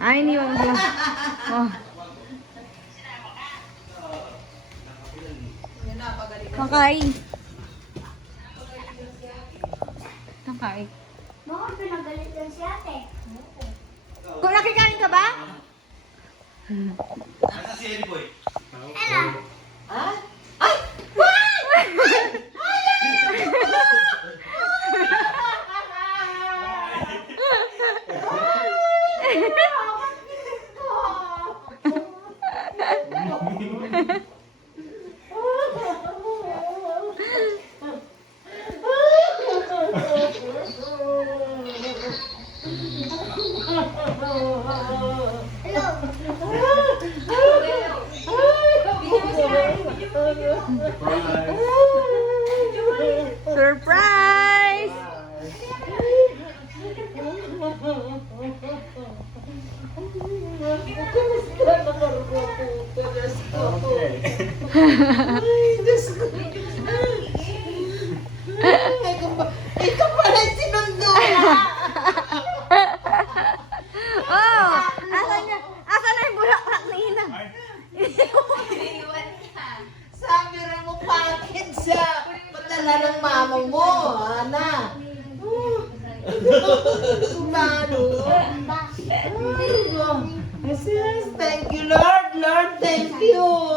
Ay, iniwan ko. Oh. Kakain. Kakain. Bakit pinagalit lang si ate? Kung nakikain ka ba? Nasa si Eddie Boy. Ella! Ha? Surprise! Ito pala yung sinundo. Oh! Asan na yung bulaklak ni Ina? Sabi rin mo, package siya. Padala ng mama mo, Ana. Kumano. Yes, thank you, Lord. Lord, thank you.